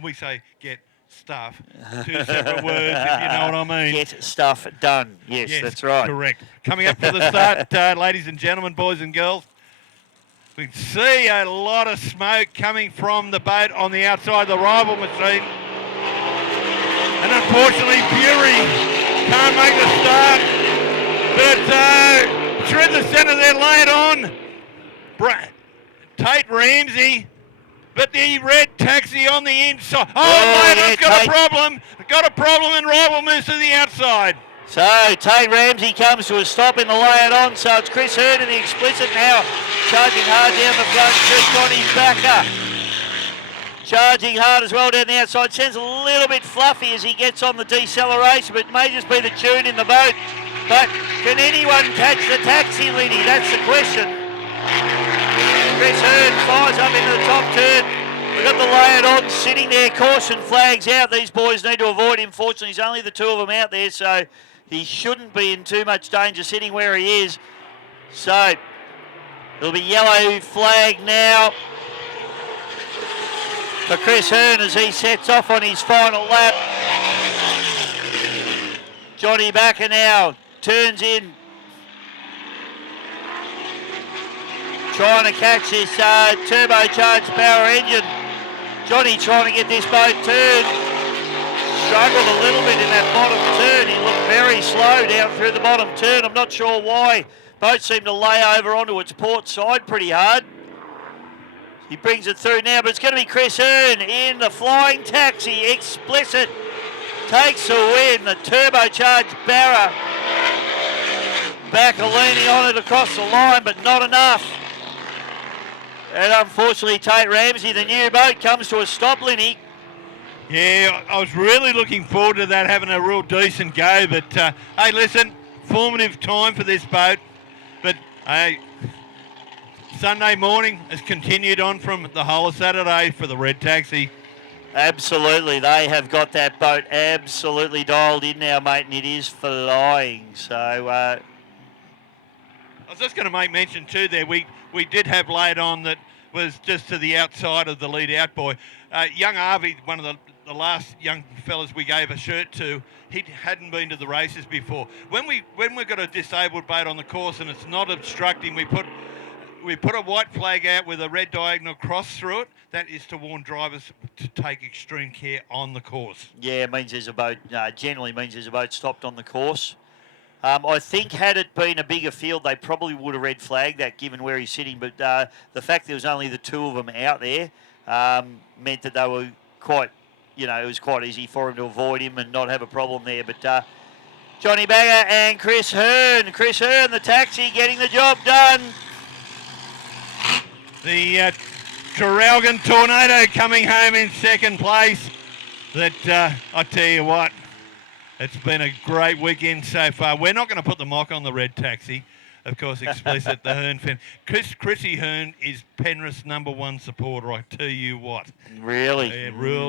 and we say get stuff. Two separate words, if you know what I mean. Get stuff done. Yes, that's right. Correct. Coming up for the start, ladies and gentlemen, boys and girls. We can see a lot of smoke coming from the boat on the outside of the rival machine. And unfortunately, Fury can't make the start. But through the centre, they're laid on. Tate Ramsey. But the red taxi on the inside. It's got a problem. Got a problem, and rival moves to the outside. So Tate Ramsey comes to a stop in the lay it on. So it's Chris Hearn in the Xplicit now, charging hard down the front. Johnny Backer charging hard as well down the outside. Sounds a little bit fluffy as he gets on the deceleration, but it may just be the tune in the boat. But can anyone catch the taxi, Liddy? That's the question. Chris Hearn fires up into the top turn. We've got the lay it on sitting there. Caution flags out. These boys need to avoid him. Fortunately, there's only the two of them out there, so he shouldn't be in too much danger sitting where he is. So it'll be yellow flag now for Chris Hearn as he sets off on his final lap. Johnny Backer now turns in, trying to catch this turbocharged Barra engine. Johnny trying to get this boat turned. Struggled a little bit in that bottom turn. He looked very slow down through the bottom turn. I'm not sure why. Boat seemed to lay over onto its port side pretty hard. He brings it through now, but it's going to be Chris Hearn in the flying taxi. Xplicit takes the win. The turbocharged Barra. Backer leaning on it across the line, but not enough. And unfortunately, Tate Ramsey, the new boat, comes to a stop, Linny. Yeah, I was really looking forward to that, having a real decent go. But, hey, listen, formative time for this boat. But, hey, Sunday morning has continued on from the whole of Saturday for the red taxi. Absolutely. They have got that boat absolutely dialed in now, mate, and it is flying. So, I was just going to make mention, too, there. We did have laid on that was just to the outside of the lead out boy. Young Harvey, one of the last young fellas we gave a shirt to, he hadn't been to the races before. When we've got a disabled boat on the course and it's not obstructing, we put a white flag out with a red diagonal cross through it. That is to warn drivers to take extreme care on the course. Yeah, it means there's a boat, generally means there's a boat stopped on the course. I think had it been a bigger field, they probably would have red flagged that given where he's sitting. But the fact there was only the two of them out there meant that they were quite, it was quite easy for him to avoid him and not have a problem there. But Johnny Bagger and Chris Hearn. Chris Hearn, the taxi, getting the job done. The Traralgon Tornado coming home in second place. That, I tell you what, it's been a great weekend so far. We're not going to put the mock on the red taxi. Of course, Xplicit, the Hearn fan. Chrissy Hearn is Penrith's #1 supporter, I tell you what. Really? Yeah, real